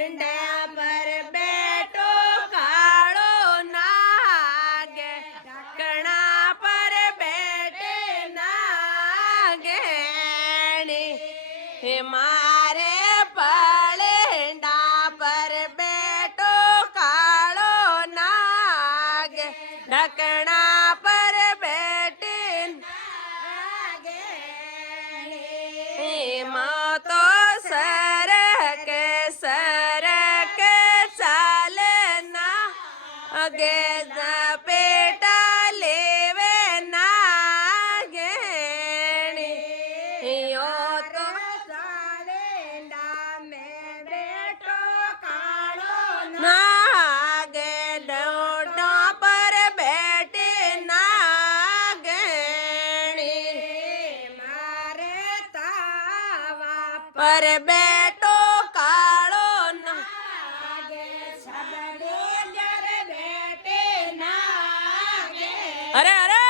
पर बैठो कालो नागे ढकना पर बैठे नागेणी मारे पलेंडा पर बैठो कालो नाग ढकना पर बैठे नागेणी माँ तो सरक चालना अगे पेटा लेवे नागेणी यो तो चालेंडा में बैठो कालो नागे डोडा पर बैठे नागेणी मारे तावा पर बैठो कालो नागे सबड़े जर बैठे नागे अरे अरे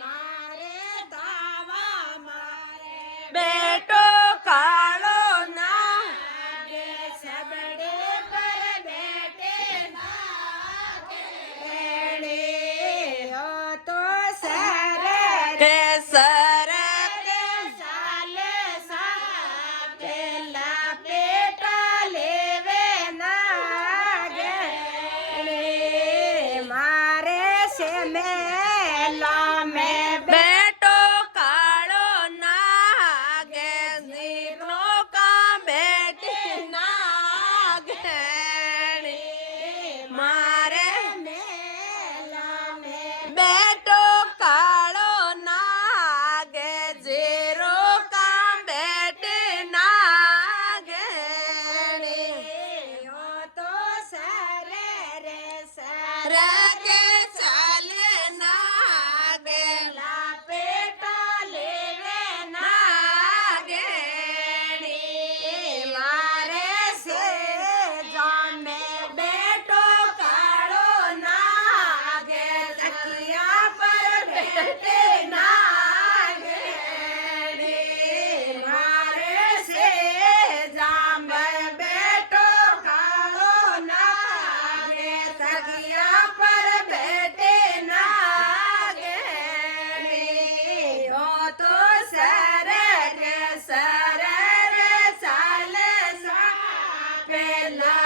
मारे तावा मारे बैठो कालो नागे सबड़े पर बैठे नागे हो तो सर के साल सा पेला पेटा लेवे नागेणी मारे से मेला में बैठो कालो नागे नीरो का बैठी नागेणी मारे मेला में बैठो कालो नागे जीरो का बैठे नागेणी हो तो सर के चाले नागेला पेटा लेवे नागेणी मारे से जाने बैठो कालो नागे तकिया पर बैठे नागेणी मारे से जाम बैठो कालो नागे तकिया पर बैठे नागेणी हो तो सर रे चाल सा पेला